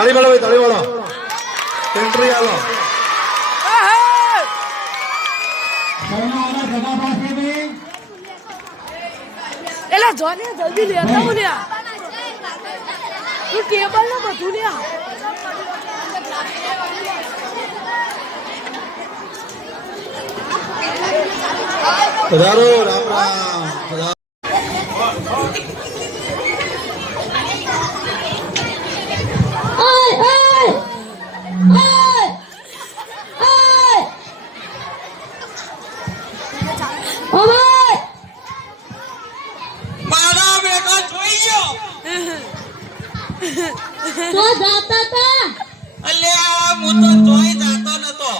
તાળી વાળો ભાઈ, તાળી વાળો એન્ટ્રી આલો. એલા જોને જલ્દી લેતા બોલ્યા તું ટેબલ ને બધું લ્યા પધારો. રામ રામ. તો જાતા તા અલ્યા હું તો જોઈ જાતો નતો.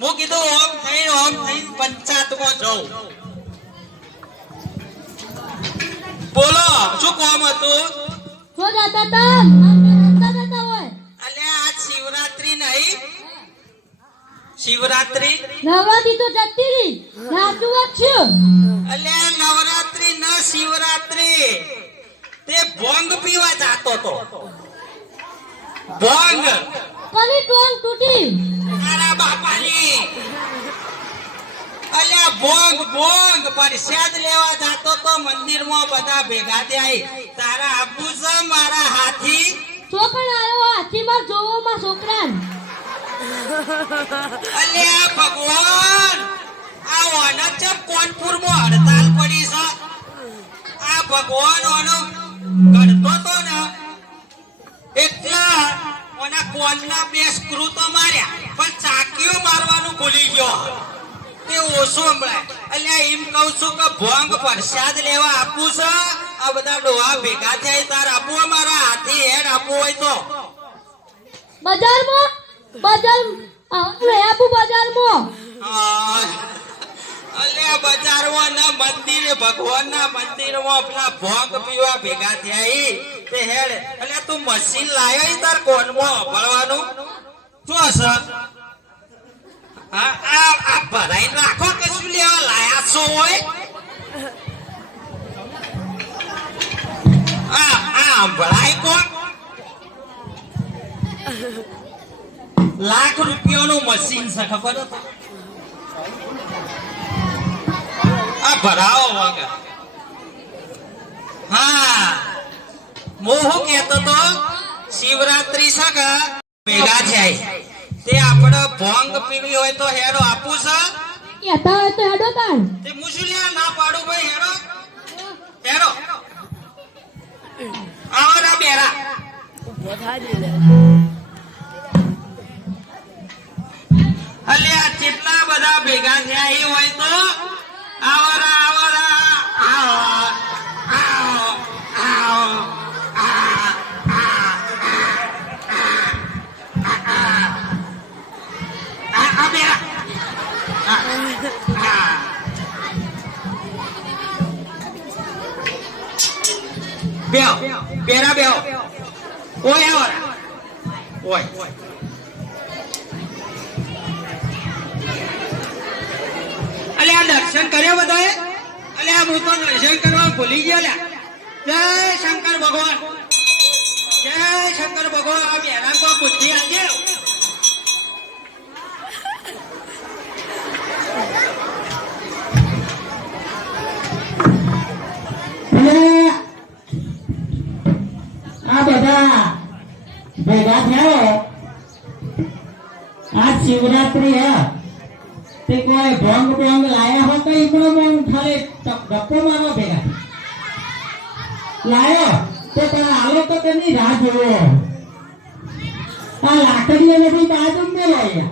હું કીધું ઓમ થઈ પંચાયતમાં જાઉં. બોલો શું કામ હતું? તો જાતા તા રસ્તા જતા હોય અલ્યા આજ શિવરાત્રી નહીં? શિવરાત્રી નવરાત્રી તો જતી રહી રાતું વાગશું અલ્યા નવરાત્રી ન શિવરાત્રી. તે ભોંગ પીવા જાતો તો. ભોંગ કલી ટોંગ તૂટી તારા બાપાની. અલ્યા ભોંગ પરસાદ લેવા જાતો તો મંદિરમાં બધા ભેગા થયા. તારા આબુ છે મારા હાથી? છોકરા આવ્યો હાથીમાં જોવો માં છોકરાન અલ્યા ભગવાન આ ઓના છે કોનપુરમાં હડતાલ પડી છે. આ ભગવાન ઓનો ગળતો તો ને એટલા ઓના કોનના બે સ્ક્રૂ તો માર્યા પણ ચાકીઓ મારવાનું ભૂલી ગયો. તે ઓછું હમણાં. અલ્યા એમ કહું છું કે ભોંગ પ્રસાદ લેવા આપું છે. આ બધા ડોહા ભેગા થયા તાર આપવું મારા હાથી હેડ આપવું હોય તો બજારમાં બજારમાં અલ્યા બજારમાં ના મંદિરે ભગવાનના મંદિરમાં પેલા ભોંગ પીવા ભેગા થયા તે હેડ. અલ્યા તું મશીન લાયો તાર કોનમાં ભરવાનું શું હશે? આ ભરાઈને રાખો કે શું લેવા લાયા છો હોય? આ ભરાય કોણ? લાખ રૂપિયાનું મશીન છે ખબર હતો? આ ભરાવો વગર. હા હું શું કેતો તો શિવરાત્રી છે કે ભેગા થયા તે આપણે ભોંગ પીવી હોય તો હેડો આપું છે. કહેતા હોય તો હેડો તાણ તે મુસલિયા ના પાડું ભાઈ. હેડો આવરા બેરા. અલ્યા કેટલા બધા ભેગા થયા એ હોય તો આવરા આવો બેરા બેહો. ઓય આવરા ઓય. અલ્યા દર્શન કર્યો બધાએ? અલ્યા હું તો દર્શન કરવા ભૂલી ગયો. જય શંકર ભગવાન, જય શંકર ભગવાન. આ બેરા કો બુદ્ધિ આપજે. આ બધા ભેગા થયા આજ શિવરાત્રી હે તે કોઈ ભોંગ લાયા હોય તો ઈમણો પણ ખાલી ગપ્પો મારો ભેગા લાયો તો તમે આલો તો તેની રાહ જોવો. આ લાકડીઓ બધી બાજુ મેં લાયા.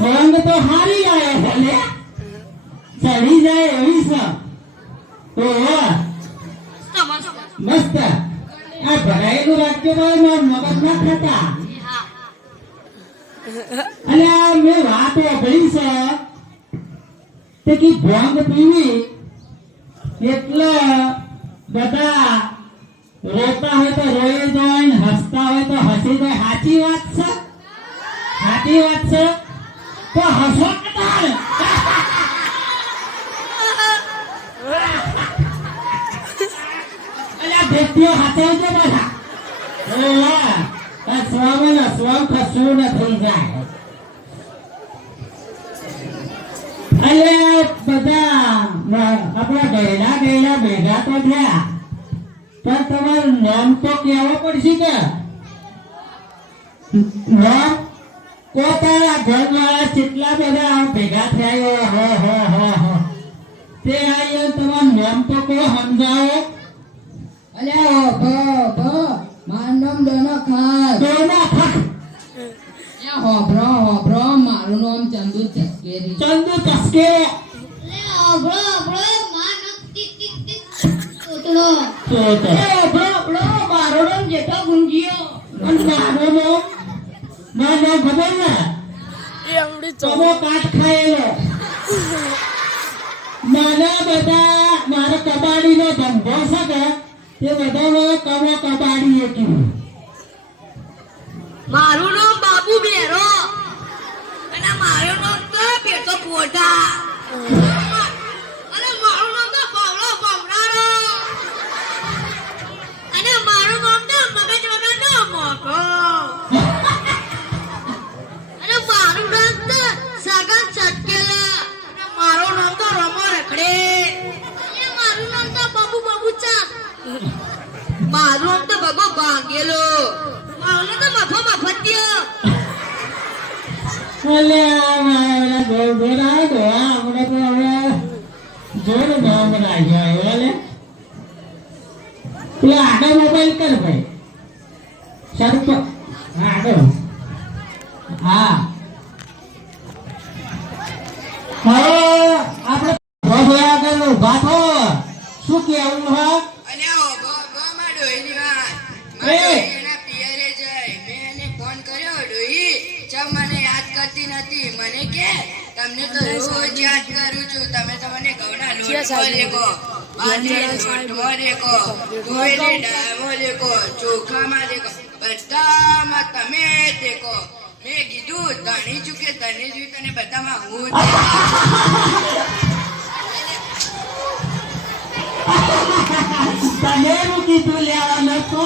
ભંગ તો હારી આવ્યા છે ને ચડી જાય એવી છે તો મસ્ત. આ ભરાયેલું રાખજો ભાઈ મગજ ના થતા. અલ્યા મેં વાત સાંભળી છે તે કે ભોંગ પીવી એટલે બધા રોતા હોય તો રોઈ જાય ને હસતા હોય તો હસી જાય. સાચી વાત છે? સાચી વાત છે તો હસો કટાળ. અલ્યા ભેટીઓ હાચવજો બધા. સ્વમ કશું ન થઈ જાય. અલ્યા બધા આપણા ગયડા ભેગા તો થયા પણ તમારું નામ તો કહેવું પડશે કે નામ પોતાના ઘરવાળા કેટલા બધા ભેગા થયા તે આયો તમારું નામ તો કોઈ સમજાવો. અલ્યા મારું નામ ડોના ખાસ. ડોના ખાસ. હોભરો મારું નામ ચંદુ ચસ્કેરી. ચંદુ ચસ્કેરી. બ્રો માન ટીક ટીક ટીક તોતડો મારું નામ જેઠા ગુંજીયો. મારું નામ ખબર ને એ આવડી કમો કાટ ખાયેલો. મારા બધા મારો કબાડીનો ધંધો છે કે તે બધાનો કમો કબાડી કીધું. મારું નામ બાબુ બેરો અને મારું નામ તો બેટો પોટા અને મારું નામ તો પાવલો પાવરારો અને મારું નામ તો મગજ વગરનો મોકો અને મારું નામ તો સગન ચટકેલા અને મારું નામ તો રમો રખડે અને મારું નામ તો બાબુ બાબુ ચાક મારું નામ તો બાબો ભાંગેલો મારું નામ તો મફો મફતિયો અલ્યા મારા ગોળા આપણે તો હવે જોર નામ રાખ્યો એટલે તું આગળ મોબાઈલ કર ભાઈ. શરૂ આગળ. હા આપણે આગળ ઉભા થો. શું કેવું હા? અલ્યા માં ડોહીની વાત. એ! એના પિયરે જાય. મેં એને ફોન કર્યો, ડોહી ચમ મને યાદ કરતી નથી. મને કે તમને તો રોજ યાદ કરું છું. તમે તમને ઘઉંના લોટમાં દેખો, બાજરીના લોટમાં દેખો, તુવેરની દાળમાં દેખો, ચોખામાં દેખો, બધામાં તમે જ દેખો. મેં કીધું ધણી છું કે ધણી છું, તને બધામાં હું જ દેખું. તને હું કીધું લેવાનો તો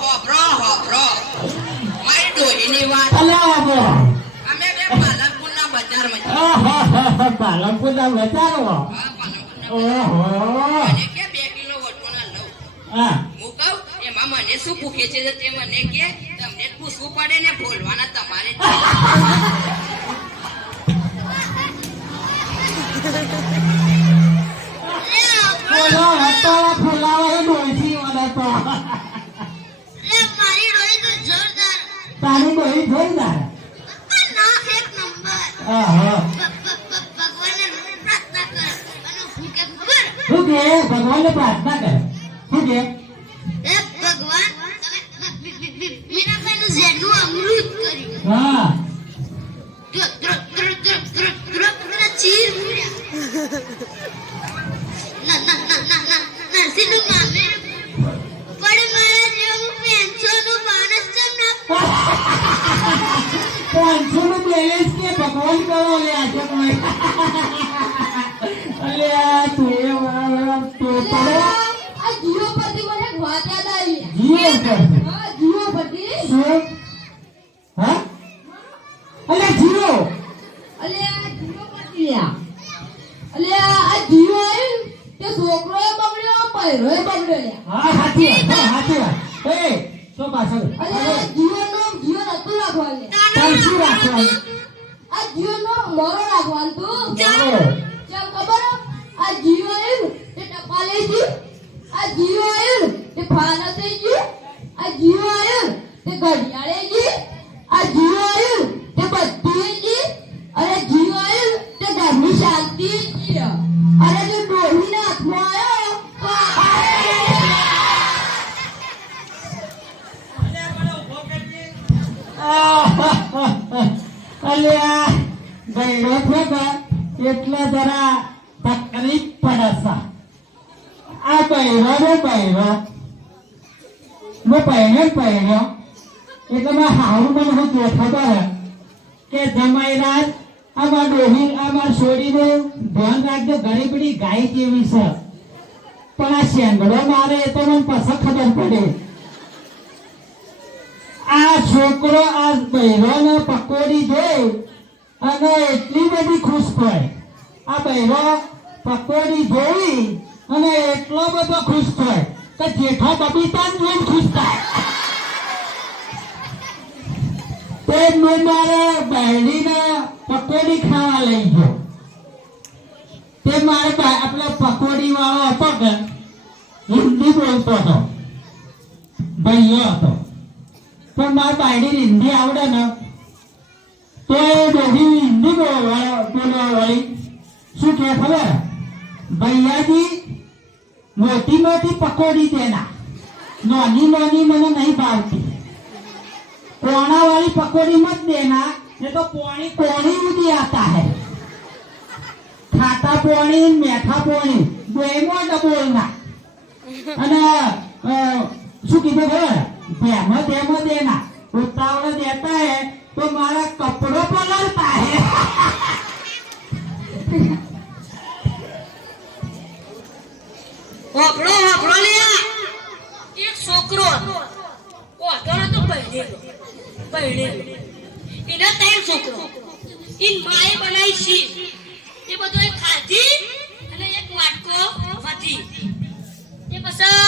હોભરો મારી ડોહીની વાત. અલ્યા બાબો અમે બે પાલનપુરના બજારમાં છીએ. પાલનપુરના બજારો. હા, પાલનપુરના ઓહો. મને કે 2 કિલો વટોના લઉં. હા હું કહું એમાં મને શું પૂછે છે તે મને કે તમને જ પૂછવું પડે ને બોલવાના તમારે જ છે. બોલો હતો ફુલાવા ડોલથી મને તો મારી ડોળી તો જોરદાર તારી ડોહી જોરદાર. ના એક નંબર આહા ભગવાનને પ્રાર્થના કર અને હું કે ખબર શું કે ભગવાનને પ્રાર્થના કરે. શું કે એ ભગવાન તમે મીરાબાઈનું ઝેરનું અમૃત કર્યું હા ચીર નરસિંહનું મામેર પણ મારા જેવું પેન્શનનું માણસ કેમ ના 500 નું બેલેન્સ કે ભગવાન કરો લે આજે કોઈ. અલ્યા તું એ વાળા તો પડો આ જીઓ પરથી મને એક વાત યાદ આવી જીઓ પરથી? હા જીઓ પરથી શું? હા અલ્યા જીરો. અલ્યા જીઓ પરથી લ્યા અલ્યા આ જીઓ આવ્યું તે છોકરોએ બગડ્યો પૈરોએ બગડ્યો લ્યા હા સાચી વાત. હા સાચી વાત. એ તો પાછળ અલ્યા જીઓ નું જીઓ નતું રાખવાનું લ્યા. તાર શું રાખવાનું? આ જીઓ નો મોરો રાખવાનું તું બરોબર. ચાલ ખબર હે? આ જીઓ આવ્યું તે ટપાલે ગયું આ જીઓ આવ્યું તે ફાના થઈ ગયું આ જીઓ આવ્યું તે ઘડિયાળે ગયું આ જીઓ આવ્યું તે બધું ગયું અને જીઓ આવ્યું તે ઘરની શાંતિ ગઈ અને જો ડોહીના હાથમાં આવ્યો તો એટલે જરા તકલીફ પડે છે. આ પહેર્યો એટલે મેં હારું મને હું જો ખબર કે જમાઈરાજ આમાં ડોહી આમાં છોડીનું ધ્યાન રાખજો. ઘણી બધી ગાય કેવી છે, પણ આ શેંગડો મારે એ તો મને પછી ખબર પડે. આ છોકરો આ બહેરોને પકોડી જોઈ અને એટલી બધી ખુશ થાય. આ બહેરો પકોડી જોઈ અને એટલો બધો ખુશ થાય કે જેઠા બબીતા જોઈને ખુશ થાય. તે મેં મારે બહેરીને પકોડી ખાવા લઈ ગયો. તે મારે આપણો પકોડી વાળો હતો કે હિન્દી બોલતો હતો, ભાઈઓ હતો, પણ મારી બાયડી હિન્દી આવડે ને તો એ બધી હિન્દી બોલવા વાળી શું કે ખબર? भैया जी मोटी मोटी पकौड़ी देना, नॉनी नॉनी મને नहीं भावती. कोना वाली पकौड़ी मत देना, नहीं तो पानी पानी मुझे आता है. खाटा पानी मीठा पानी दोनों डबोलना. અને શું કીધું ખબર? ભેમો દેના, ઉતાવળ દેતા है तो मारा कपड़ों पलटता है. વાપરો લ્યા. એક છોકરો હતો, ઓઢોનો તો પહેરેલો. એના ત્રણ છોકરો. ઈન માએ બનાવી શીર. એ બધો એ ખાધી અને એક વાટકો વધી. એ પછી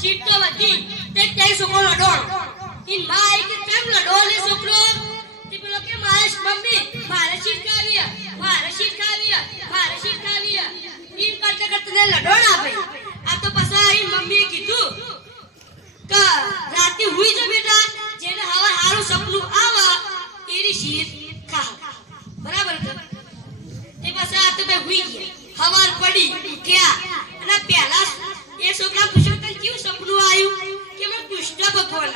શીર તો વધી તે ત્રણ છોકરો લડોળ. ઈન માએ કે કેમ લડોળ લે છોકરો? તે પેલો કે મારે મમ્મી મારે શીર ખાવી, મારે શીર ખાવી, મારે શીર ખાવી. ઈન કરતા કરતા લડોળ આપે. આ તો પછી મમ્મીએ કીધું કે રાતે હુઈ જા બેટા, જેને હવા હારું સપનું આવા એની શીર ખા. બરાબર કે? તે પછી આ તો બે હુઈ ગયા. હવાર પડી ઉઠ્યા અને પહેલા એ છોકરા પૂછ્યું કે કેવું સપનું આવ્યું? કે મેં કૃષ્ણ ભગવાન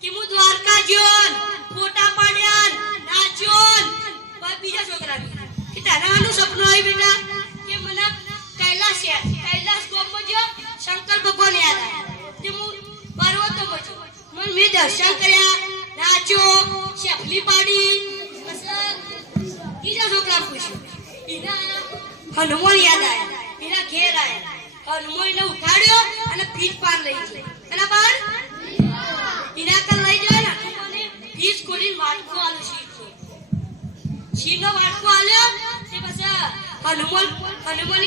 કે હું દ્વારકા ગયો, ફોટા પાડ્યા, નાચ્યો. બીજા છોકરા કે તારાનું સપનું આવ્યું બેટા? કે મને કૈલાસ ગોમમાં જો શંકર ભગવાન યાદ આવ્યા. તે હું પર્વતોમાં છું, મેં દર્શન કર્યા, નાચ્યો, શેફલી પાડી. બીજા છોકરા પૂછ્યું હનુમાન યાદ આવ્યા. એના ઘેર આવ્યા, હનુમાન એને ઉઠાડ્યો અને ફીસ પાર લઈ ગયો. બરાબર? એના કલ લઈ જાય ને અને ફીસ ખોલીને વાટકો આલો શીરનો વાટકો આલ્યો. તે પછી હનુમાન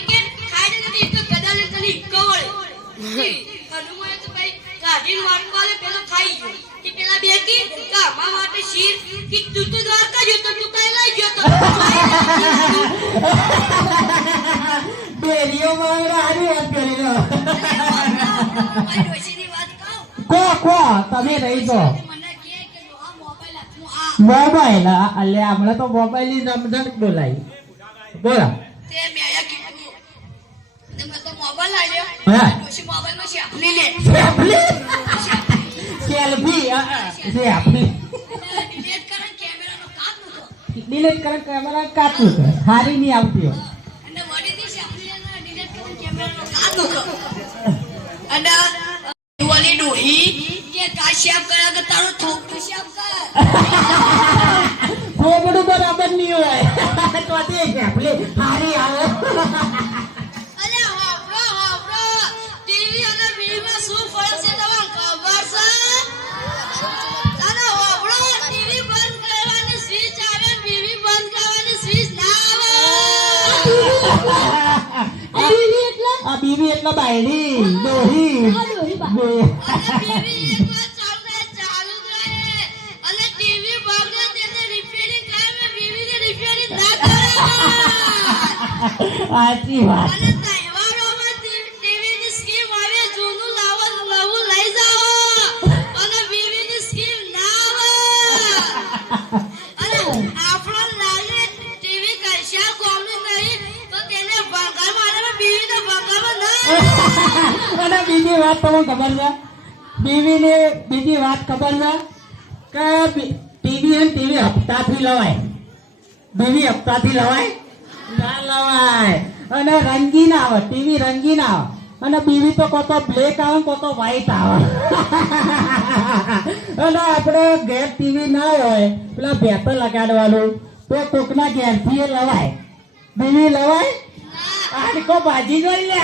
કે ખાઈ દે તો એક ગદા લે તને ઇક્કો વળે. હનુમાન તો ભાઈ ગાડીનો વાટકો આલે પેલો ખાઈ ગયો. કે પેલા બે કે કામા માટે શીર કે તું તો દ્વારકા જો તો તું કઈ લઈ ગયો તો બેરીઓ મારે આની વાત કરી લો. ભાઈ ડોશીની વાત કહું. કો તમે રહી ગયો. મને કહે કે આ મોબાઈલ આપું આ. મોબાઈલ એટલે હમણાં તો મોબાઈલ ની રમઝટ બોલાય. બોલા. તે મેયા કીધું ને મેં તો મોબાઈલ લાવ્યો. હા. ડોશી મોબાઈલમાં શેફલી લે. સેલ્ફી સેલ્ફી ડિલીટ કરે કેમેરાનો કાપ મૂકો ડિલીટ કરે કેમેરા કાપું છે હારી નહીં આવતી હોય. અને વડીથી શેફલી અને ડિલીટ કરે કેમેરાનો કાપ મૂકો. અને વાલી ડોહી કે કા શેફ કરે કે તારું થોકું શેફ કર. થોબડું બરાબર નહીં હોય તો તે સેલ્ફી હારી આવે. અલે હોબળો ટીવી અને વીમાં શું ફરક છે તમને ખબર છે? તારા હોબળો ટીવી બંધ કરવાની સ્વિચ આવે, ટીવી બંધ કરવાની સ્વિચ ના આવે. આ બીવી એટલે બાયડી ડોહી. અને ટીવી એકવાર ચાલુ રહે અને ટીવી બગડે તેને રિપેરિંગ કરે ને ટીવીને રિપેરિંગ ના કરે. સાચી વાત. અને તહેવારોમાં ટીવીની સ્કીમ આવે, જૂનું લાવો નવું લઈ જાઓ અને વીવીની સ્કીમ ના આવે. અને આપણો લાગે ટીવી કશા કોમનું નહીં તો તેને ભંગાર મારે બીવીને ભંગારમાં ના. અને બીજી વાત તમને ખબર છે? બીજી વાત ખબર છે કે ટીવી હપ્તાથી લવાય. બીવી હપ્તાથી લવાય. ના લવાય. અને રંગીન આવે, ટીવી રંગીન આવે. અને બીવી તો કોતો બ્લેક આવે કોતો વ્હાઈટ આવે. અને આપણે ઘેર ટીવી ના હોય પેલા ભેતો લગાડવાનું તો કોકના ઘેરથી એ લવાય. બીવી લવાય આડકો ભાજી ગઈ લે.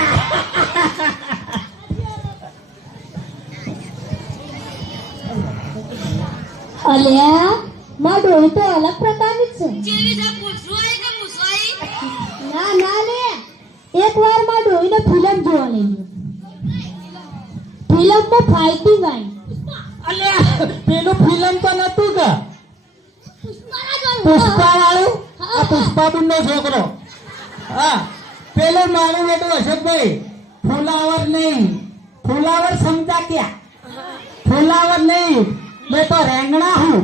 અલ્યા માં ડોહી તો અલગ પ્રકારની જ છે. ચેવી છે પૂછવાય કે પૂછવાય ના ના લે એક વાર માં ડોહીને ફિલ્મ જોવા લઈ ગયો. ફિલ્મમાં ફાઇટિંગ આવી. અલ્યા પેલું ફિલ્મ તો નતું કે પુષ્પાના જોયું. પુષ્પા વાળું? આ પુષ્પાબેન નો છોકરો. હા પેલો મારો બેટો અશોકભાઈ ફુલાવર નહીં, ફુલાવર સમજા ક્યાં? ફુલાવર નહીં, મેં તો રેંગણા હું.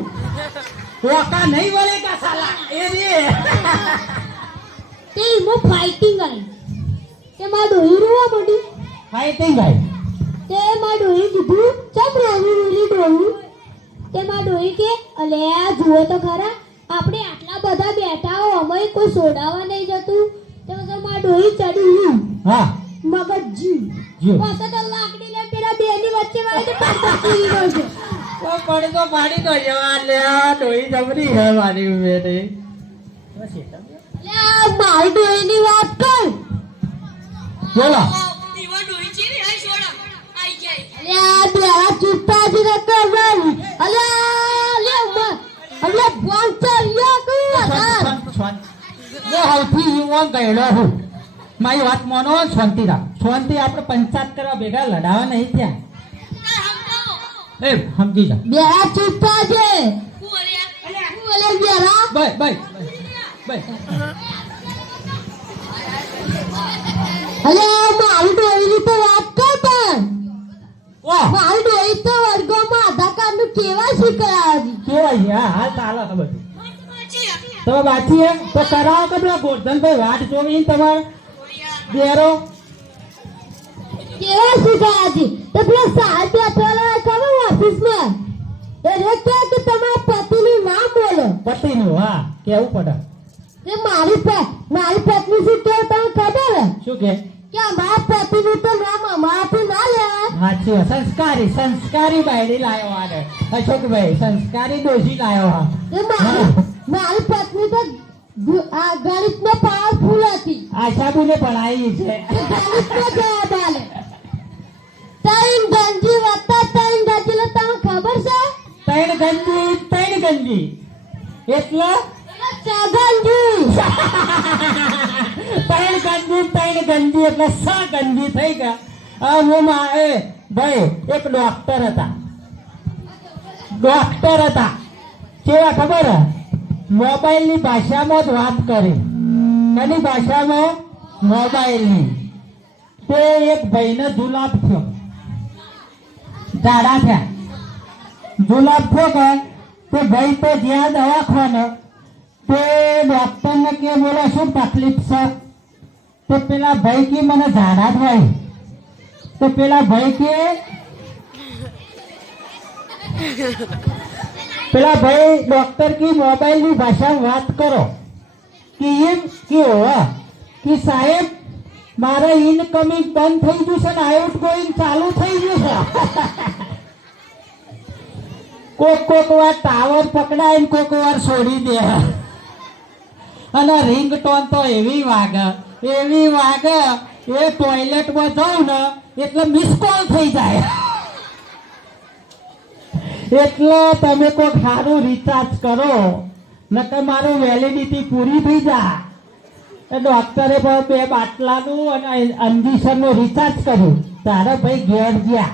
ઓકા નહીં વળેગા સાલા એ રે. તે એમાં ફાઇટિંગ આવી. તે માં ડોહી રોવા માંડી. ફાઈટિંગ ભાઈ તે માં ડોહી કીધું ચમ રોવી રોલી ડોહી. તે માં ડોહી કે અલ્યા જુઓ તો ખરા આપણે આટલા બધા બેઠા હો અમે કોઈ સોડાવા નહીં જતું. તો માં ડોહી ચડી હા મગજ જીવ જીવ. પાછો તો લાકડી લે પેલા બેની વચ્ચે વાળી તો પાછો પૂરી ગયો છે. ઓ પડતો પાડી દો જવા લે. ડોહી જબરી હે મારી બેટે. લે મારી ડોહીની વાત કર. બોલો દીવા ડોહી ચેવી હે છોડા આઈ ગઈ અલ્યા બેરા ચૂપતાજી ને કર ભાઈ. અલ્યા લે ઉમર અલ્યા બોલ ચાલ્યા કર. સૌથી યુવાન ગયેલો હું. મારી વાત માનો, શાંતિ રાખ. શાંતિ આપણે પંચાયત કરવા ભેગા લડાવા નહીં ત્યાં. એ સમજી જા. બેરા ચૂપતાજી હું અલ્યા હું ઓલે બેરા બાય બાય બાય. અલ્યા મારી ડોહીની તો વાત કર પણ. વાહ મારી ડોહી તો વર્ગોમાં આધાર કાર્ડ નું કેવાયસી કરાવી. કેવાય છે. હા હાલ ચાલો ખબર. માચી તમે બાકી હે તો કરાવો કે પેલા ગોરધનભાઈ વાટ જોવી તમારે બેરો. કેવાયસી કરાવી તો પેલા સાહેબ બેઠેલા ખબર ઓફિસમાં એ રે કે તમારા પતિનું નામ બોલો. પતિનું હા કેવું પડે. તે મારી પત્ની શું કે તમને ખબર હે? શું કે? કે અમારા પતિનું તો નામ અમારાથી ના લેવાય. સાચી વાત. સંસ્કારી બાયડી લાયો આને અશોકભાઈ. સંસ્કારી ડોશી લાયો હા. તે મારી પત્ની તો આ ગણિતમાં પાવરફુલ હતી. આશાબુને ભણાવી છે. તે ગણિતમાં જવાબ આલે. ત્રણ ગંજી વત્તા ત્રણ ગંજી લે તમને ખબર છે? ત્રણ ગંજી એટલે ચગંજી. ત્રણ ગંજી એટલે સ ગંજી થઈ ગયા. હું ભાઈ એક ડોક્ટર હતા. કેવા ખબર હે? મોબાઈલની ભાષામાં જ વાત કરી. એની ભાષામાં મોબાઈલની. તે એક ભાઈને જુલાબ થયો, ઝાડા થયા. જુલાબ થયો કે તે ભાઈ તો જ્યાં દવાખાને તે ડોક્ટરને કે બોલો શું તકલીફ છે? તો પેલા ભાઈ કે મને ઝાડા થાય. તો પેલા ભાઈ કે ડોક્ટર की मोबाइल ની ભાષામાં વાત કરો કે એમ કેવો કે સાહેબ મારે ઇનકમિંગ બંધ થઈ ગયું છે ને આઉટ ગોઈંગ ચાલુ થઈ ગયું છે. કોક વાર ટાવર પકડાય ને કોક વાર છોડી દે. અને રિંગટોન તો એવી વાગે એ ટોયલેટમાં જાઉં ને એટલે મિસ કોલ થઈ જાય. એટલે તમે કોઈ સારું રિચાર્જ કરો નકર મારું વેલિડિટી પૂરી થઈ જાય. એ ડોક્ટરે પણ 2 બાટલાનું અને અંજીસરનું રિચાર્જ કર્યું. તારે ભાઈ ઘેર ગયા.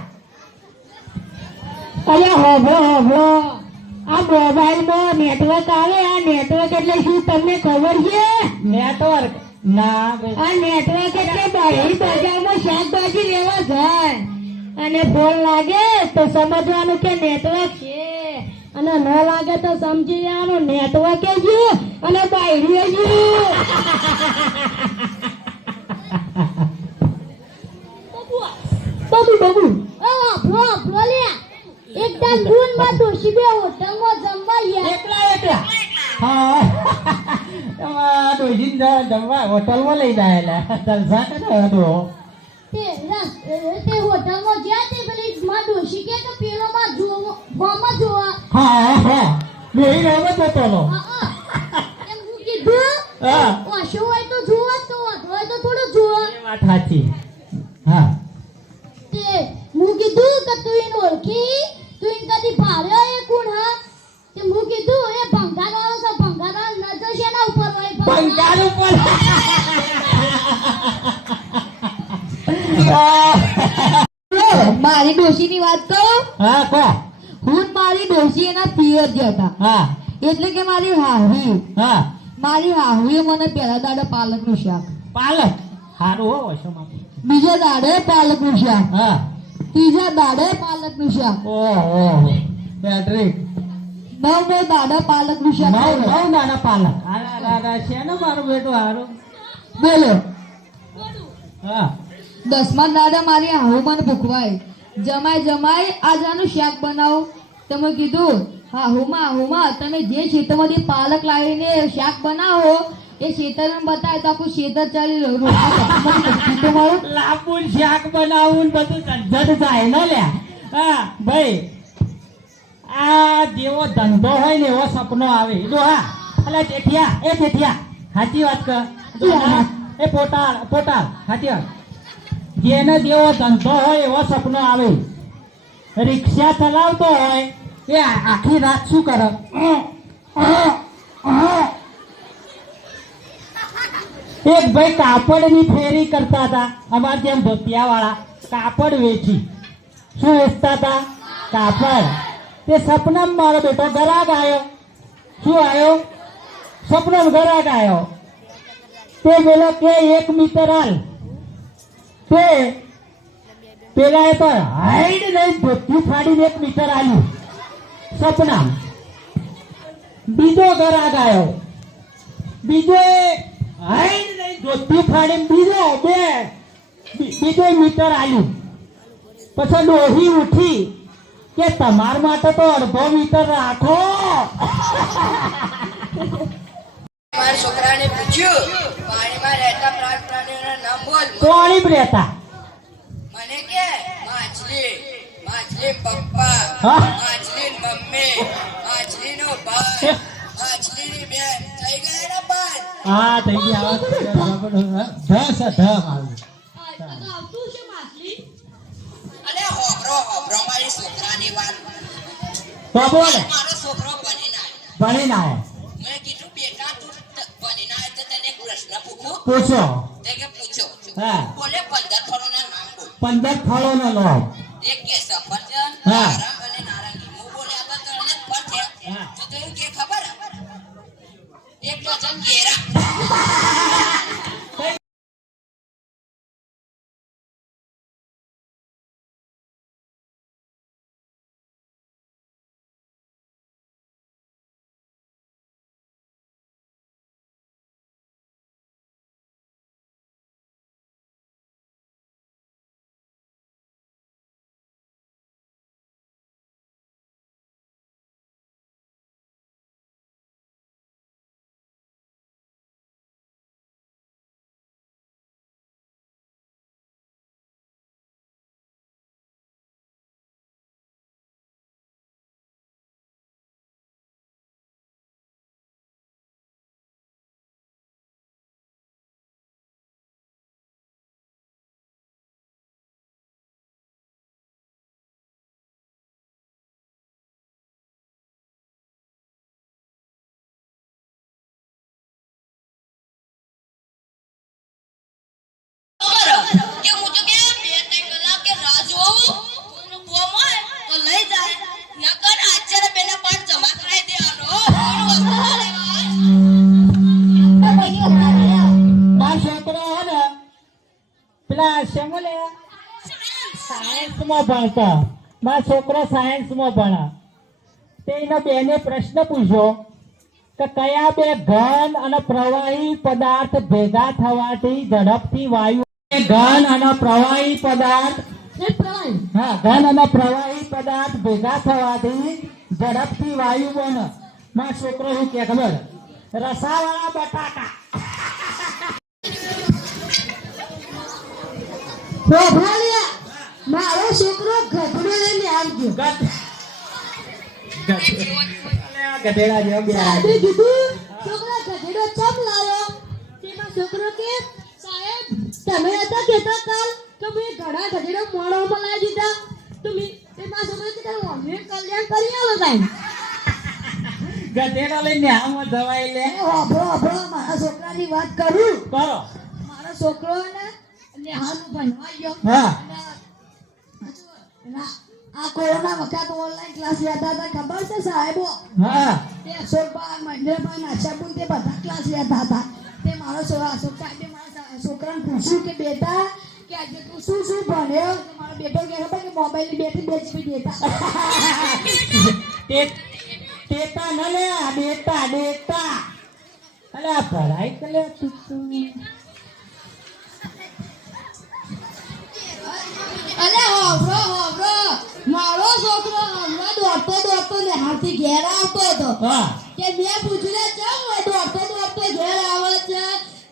અરે હોભળો આ મોબાઈલમાં નેટવર્ક આવે. આ નેટવર્ક એટલે શું તમને ખબર છે? નેટવર્ક ના આ નેટવર્ક એટલે બહાર બજારમાં શાકભાજી લેવા જાય અને ફોન લાગે તો સમજવાનું કે નેટવર્ક છે અને ન લાગે તો સમજી જવાનું નેટવર્ક જ અને બાયડીએ જ. બાબુ આપણો લે એકદમ ગુણ માં ડોશી બે હોટલમાં જમવા ગયા. એકલા હા ડોશીને જમવા હોટલમાં લઈ જાય જલસા કરે હતો. તે હોટલમાં જ્યાં તે પેલી માં ડોશી કે તો પેલો માં જોવા જોવા હા મેં રમત હતો નો. એમ હું કીધું હા ઓછું હોય તો જુઓ તો હોય તો થોડું જુઓ. એ વાત સાચી. હા તે હું કીધું કે તું એને ઓળખી તું એને કદી ભારે એ કોણ હા તે હું કીધું એ ભંગાર વાળો છે ભંગાર વાળો નજર શેના ઉપર હોય પંખાલ ઉપર. મારી ડોશીની વાત કહું. હા કો. હું ને મારી ડોશી એના પિયર ગયા હતા. હા એટલે કે મારી હાહરી હા મને પહેલા દાડે પાલકનું શાક, પાલક સારું હો વસમાં. બીજા દાડે પાલકનું શાક, હા ત્રીજા દાડે પાલકનું શાક, ઓહો બેટરી નવ દાડે પાલકનું શાક. નવ નાના પાલક. આના દાદા છે ને મારું બેટું હારું. બોલો. હા 10મા દાડે મારી હાહુ મને ભૂખવાય જમાય આજાનું શાક બનાવું. તમે કીધું હાહુમાં તમે જે ખેતરમાંથી પાલક લાવીને શાક બનાવો એ ખેતરમાં બતાવે તો આખું ખેતર ચાલી રહ્યું. લાંબુ શાક બનાવું ને બધું ઝંઝટ જાય ને લ્યા. હા ભાઈ આ જેવો ધંધો હોય ને એવો સપનો આવે. જો હા અલા જેઠિયા સાચી વાત કર. એ પોટાળ સાચી વાત. જેને જેવો ધંધો હોય એવો સપનો આવે. રિક્ષા ચલાવતો હોય એ આખી રાત શું કરે? એક ભાઈ કાપડની ફેરી કરતા હતા. અમારે જેમ ધોતિયા વાળા કાપડ વેચી. શું વેચતા હતા? કાપડ. તે સપનામાં મારો બેટો ગરાક આવ્યો. શું આવ્યો? સપનામાં ગરાક આવ્યો. તે પેલો કે 1 મીટર હાલ. તે પેલા એ તો હાઈડ નહીં ધોતી ફાડીને 1 મીટર આલ્યું સપના. બીજો ગરાક આવ્યો. બીજો હાઈડ નહીં ધોતી ફાડીને બીજો મીટર આલ્યું. પછી ડોહી ઉઠી કે તમાર માટે તો 1/2 મીટર રાખો. મારા છોકરાને પૂછ્યું પાણીમાં રહેતા પ્રાણીઓના નામ બોલ. પાણી રહેતા મને કે માછલી પપ્પા, હા? માછલી મમ્મી, માછલીનો ભાઈ, માછલીની બેન. થઈ ગયા ને પાંચ? હા થઈ ગયા. આવતું છે માછલી અલે હોબરો મારી છોકરાની વાત. તો બોલે મારો છોકરો બની ના ભણી ના મેં કીધું બેટા તું બની ના તો તને પ્રશ્ન પૂછું. પૂછો. તે કે પૂછો. હા બોલે 15 ફળોના નામ બોલ. 15 ફળોનો નામ. એક કે સફરજન, હા. નારંગ અને નારંગી. હું બોલ્યા તો ત્રણે જ ફળ થયા. હા. તો એવું કે ખબર હે? 1 ડઝન કેરા. કે હું તો કે 2-3 કલાકે રાહ જોઉં કોઈનો ફોન હોય તો લઈ જાય નકર આચાર્ય બેના પાઠ જમા કરાવી દેવાનો કોઈનું વસ્તુ ના લેવાય. મારો છોકરો હે ને પેલા શેમાં લે સાયન્સમાં ભણતો. મારો છોકરો સાયન્સમાં ભણે. તેના બેને પ્રશ્ન પૂછ્યો કે કયા બે ઘન અને પ્રવાહી પદાર્થ ભેગા થવાથી ઝડપથી વાયુ ઘન અને પ્રવાહી પદાર્થ હા ઘન અને પ્રવાહી પદાર્થ ભેગા થવાથી ઝડપથી વાયુ બને. મારો છોકરો શું કે ખબર? રસાવાળા બટાકા. ફોફાલિયા મારો છોકરો ગધડો લઈને આવજો ગધેડા જેવો બે સાહેબે કીધું છોકરા ગધેડો ચમ લાવ્યો તેમાં છોકરો કે સાહેબ તમે હતા કહેતા કાલ તો મેં ઘણા ગધેડો મોડોમાં લાવી દીધા તો મેં તેમાં છોકરો કે તારું અમે કલ્યાણ કરી આવો સાહેબ ગધેડા લઈને આમાં જવાય લે હોભળો મારા છોકરાની વાત કરું કરો મારો છોકરો ને નેહાનું ભણવા ગયો હા અને આ કોરોના વખત ઓનલાઈન ક્લાસ લેતા હતા ખબર છે સાહેબો હા તે અશોકભાઈ મહેન્દ્રભાઈ નાશાબુલ તે બધા ક્લાસ લેતા હતા તે મારો અશોક સાહેબે મારા છોકરાને પૂછ્યું કે બેટા કે આજે તું શું શું ભણ્યો તો મારો બેટો કહે ખબર કે મોબાઈલની બેટરી 2 GB દેતા ટેટા ન લે ડેટા ડેટા અલે આ ભરાઈ કલે તું અલે હોભળો મારો છોકરો હમણાં દોડતો નેહાથી ઘેર આવતો હતો હા કે મેં પૂછ્યું કેમ દોડતો ઘેર આવે છે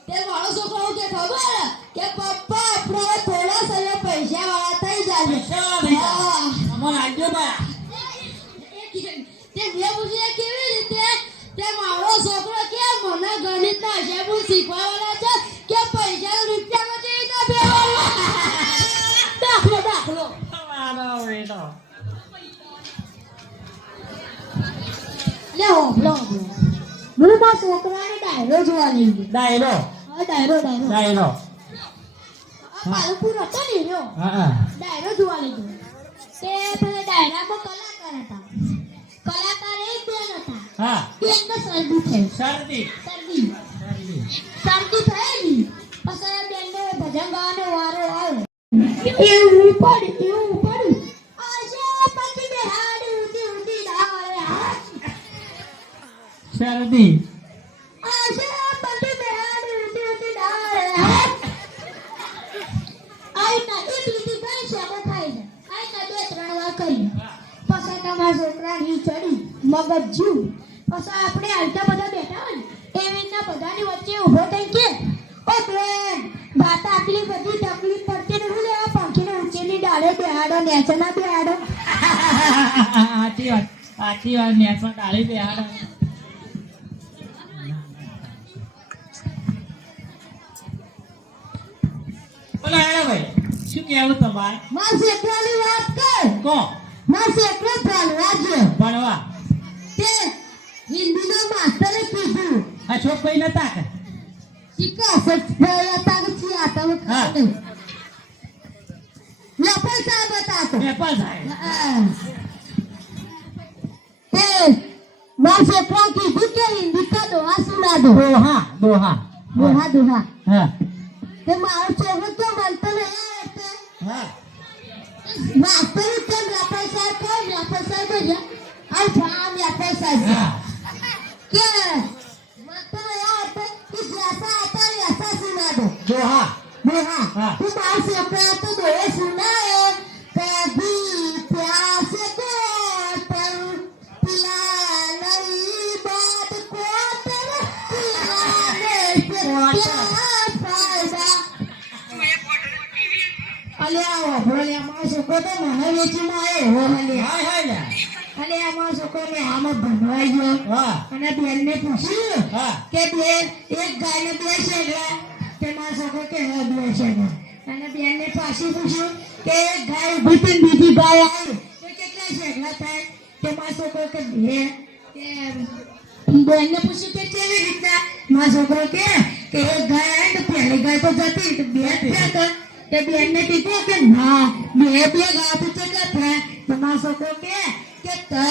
તે મારો છોકરો કે ખબર કે પપ્પા આપણે થોડા સમય પૈસા વાળા થઈ જાય હા અમર આજો બા તે મેં પૂછ્યું કેવી રીતે તે મારો છોકરો કે મને ગણિતના હિસાબો શીખવાવાના છે કે પૈસા રૂપિયામાં જેવી રીતે ભેળવવા દાખલો મારો બેટો લે હોભળો મને મારા છોકરાને ડાયરો જોવા લઈ ગયો ડાયરો હા ડાયરો ડાયરો આ પાલનપુર હતો ને એનો હા ડાયરો જોવા લઈ ગયો તે પેલા ડાયરામાં કલાકાર હતા કલાકાર એક બેન હતા હા બેનને શરદી થઈ શરદી શરદી થયેલી પછી બેનને ભજન ગાવાનો વારો આવ્યો એવું ઉપાડ્યું આજે પછી બેહાડી ઊંધી ડાળે શરદી આજે પછી બેહાડી ઊંધી ડાળે આઈના એક લીટી ગઈ છે આપણે ખાઈ જાય આઈના 2-3 વાર કરી પછી તમારા છોકરાની ચડી મગજ જીવ પછી આપણે આલતા બધા બેઠા હોય ને એવીના બધાની વચ્ચે ઊભો થઈ કે ઓ બેન બાતા આટલી બધી તકલીફ પડતી ને હું લેવા પંખીને ઊંચેની ડાળે બેહાડો નેચના બેહાડો આટી વાત નેસો ડાળી બેહાડો બોલો હેડો ભાઈ શું કહેવું તમારે માર છોકરાની વાત કર કો માર છોકરો ભણવા ગયો ભણવા તે હિન્દીનો માસ્ટરે કીધું આ છોકરી નતા કે ચીકા સત્તા કે આતા હા. ખાને લપલ સાહેબ બતાતો પેપર થાય તે માર છોકરા કીધું કે હિન્દી કા દોહા સુના દો દોહા દોહા હા તે મારો છોકરો તો બોલતો નહીં એટલે હા માસ્ટર તો લપલ સાહેબ છે આ ફામ લપલ સાહેબ હા કે માસ્ટર યાર કે જैसा आता है वैसा सुना दो દોહા हाँ तू बात से अपना तो दो सुनाए कभी प्यास को तर पिला नहीं बात को तर पिलाने से क्या फायदा अलिया बोले हमारा छोकरो तो મને વેચીમાં આવ્યો હો અલિયા હાય હાય અને અમારા છોકરાને આમાં ભણવાઈ ગયો હા અને બેનને પૂછ્યું હા કે બેન એક ગાયને 2 શેગડા તે મારો છોકરો કે હા 2 શેગડા અને બેનને પાછું પૂછ્યું કે એક ગાય ઊભી હતી ને બીજી ગાય આવી તો કેટલા શેગડા થાય તે મારો છોકરો કે 2 તે બેનને પૂછ્યું કે કેવી રીતના મારો છોકરો કે એક ગાય આવી તો પહેલી ગાય તો જતી તો 2 થયા તો તે બેનને કીધું કે ના 2 ગાય તો કેટલા થાય તો મારો છોકરો કે તય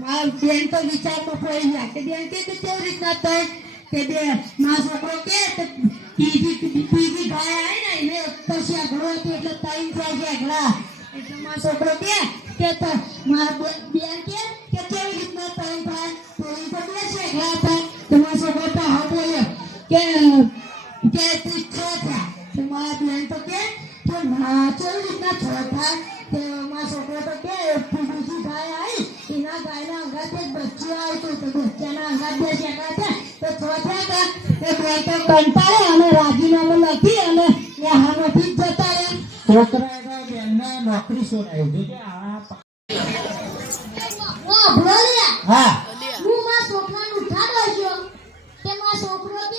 માર બેન તો વિચારમાં પડી ગયા કે બેન કે કેવી રીતના તય કે બે મારો છોકરો કે બીજી ગાય આવી ને એને પછી આગળ હતું એટલે 3 થાય આગળ એટલે મારો છોકરો કે તો મારા બેન કે કેવી રીતના 3 થાય તો એ તો 2 છે આગળ થાય તો મારો છોકરો તો હા બોલ્યો કે તું 6 થાય તો મારા બેન તો કે ના કેવી રીતના 6 થાય તો મારો છોકરો તો કે બીજી ગાય આવી એના ગાયના અંગાત એક બચ્ચું આવ્યું તો બચ્ચાના અંગાત 2 શેકા હતા તો 6 થયા હતા તે બે તો કંટાળે અને રાજીનામું લખી અને નેહામાંથી જ જતા રહ્યા છોકરાએ તો બેનને નોકરી શોધાવી જોજે આ ઓ ભોળિયા હા હું મારા છોકરાને ઉઠાડો છો તે મારો છોકરો કે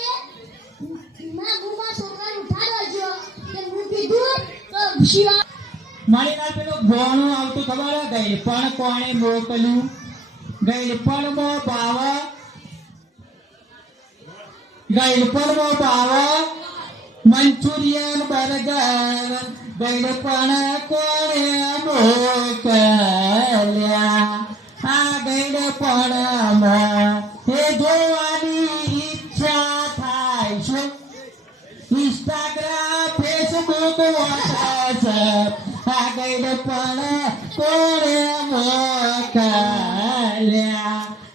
હું મારા છોકરાને ઉઠાડો છો તે હું કીધું તો શિવા મારી ના પેલું ભોણું આવતું ખબર હે ગઈ પણ કોણે મોકલ્યું ગઈ પણ મો બાવા ગઈ પણ મો બાવા મંચુરિયન બર્ગર ગઈ પણ કોણે મોકલ્યા આ ગઈ પણ હે જોવાની ઈચ્છા થાય છે ઇન્સ્ટાગ્રામ ફેસબુક વોટ્સએપ આગળ પણ કોણે મોકલ્યા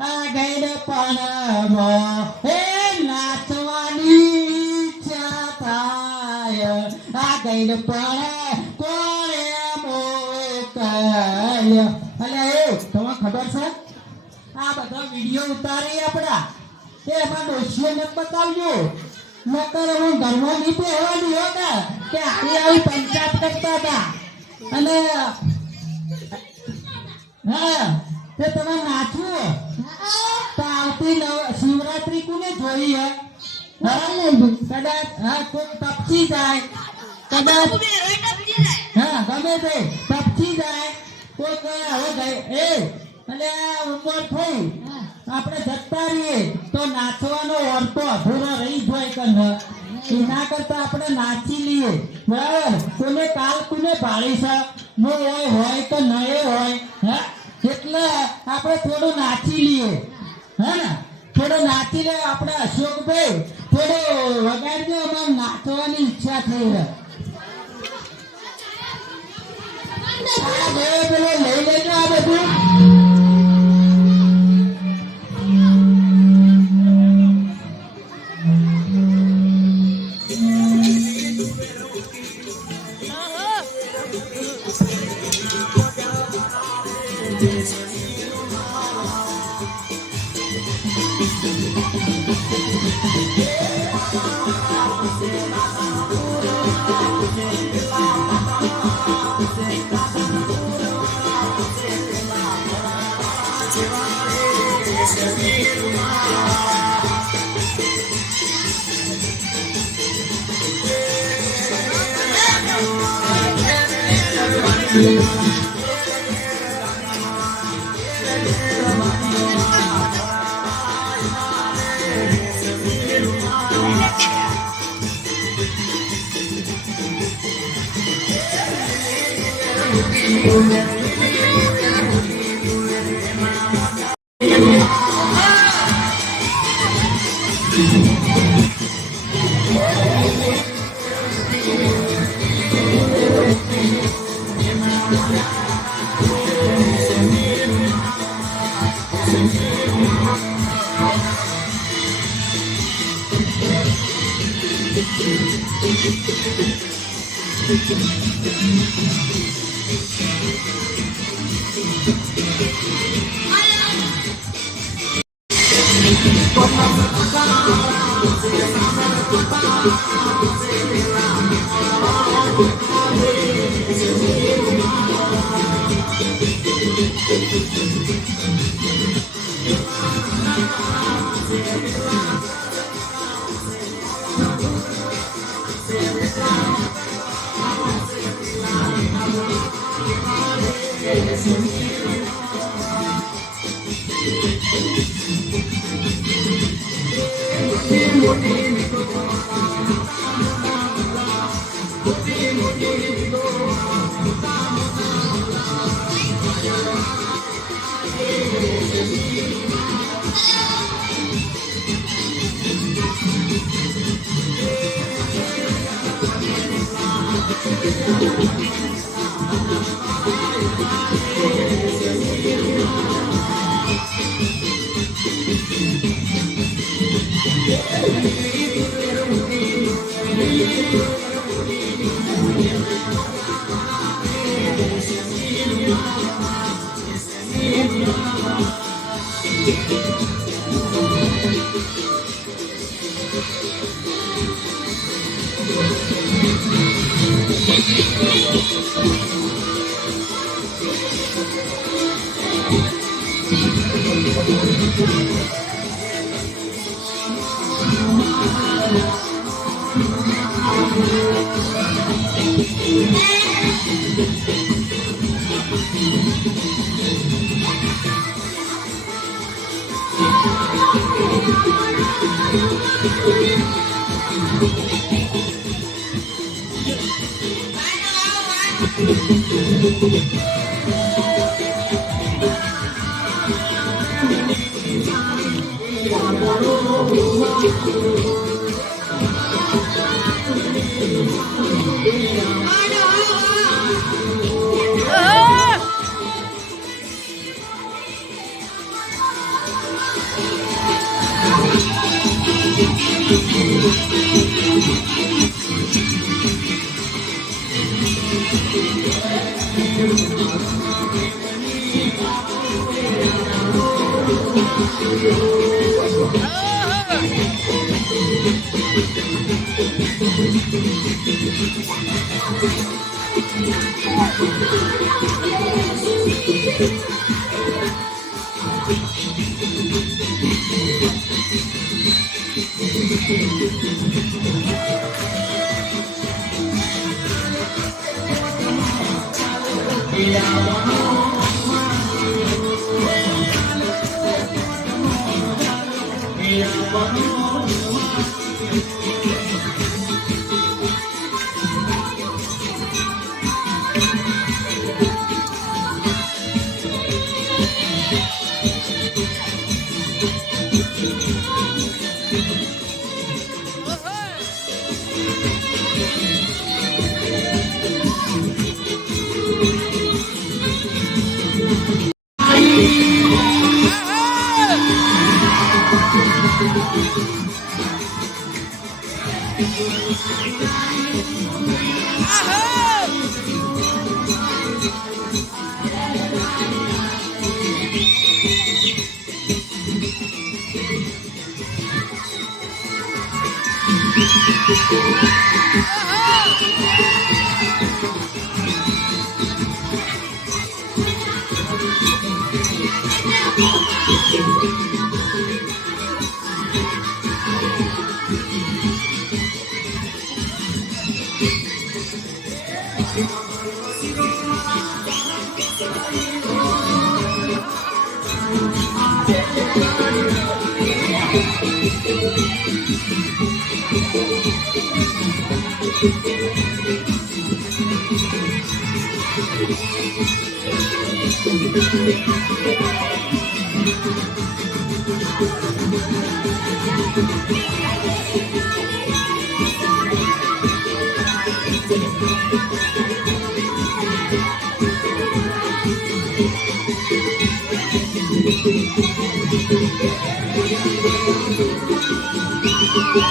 આગળ પણ હે નાચવાની ઈચ્છા થાય આગળ પણ કોણે મોકલ્યા અલે એ તમને ખબર છે આ બધા વિડીયો ઉતારી આપણા એ એમાં ડોશીઓને બતાવજો નકર હું ઘરમાં નહીં પહેરવાની હોતા કે આવી પંચાયત કરતા હતા અને હા તે તમે નાચવું તો આવતી શિવરાત્રી કોને જોઈ હે કદાચ હા કોઈ તપસી જાય કદાચ હા ગમે તે તપસી જાય કોઈ કોઈ હવે ગઈ એ અને આ ઉંમર થઈ આપણે જતા રહીએ તો નાચવાનો વર્તો અધૂરો રહી જાય કે એના કરતા આપણે નાચી લઈએ બરાબર કોને કાલ કોને ભાળી છે નો હોય કે નહીં હોય હે એટલે આપણે થોડું નાચી લઈએ હે ને થોડું નાચી લે આપણે અશોકભાઈ થોડું વગાડજો અમારે નાચવાની ઈચ્છા થઈ રહે આ પેલો લઈ લેજો આ બધું Thank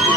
you.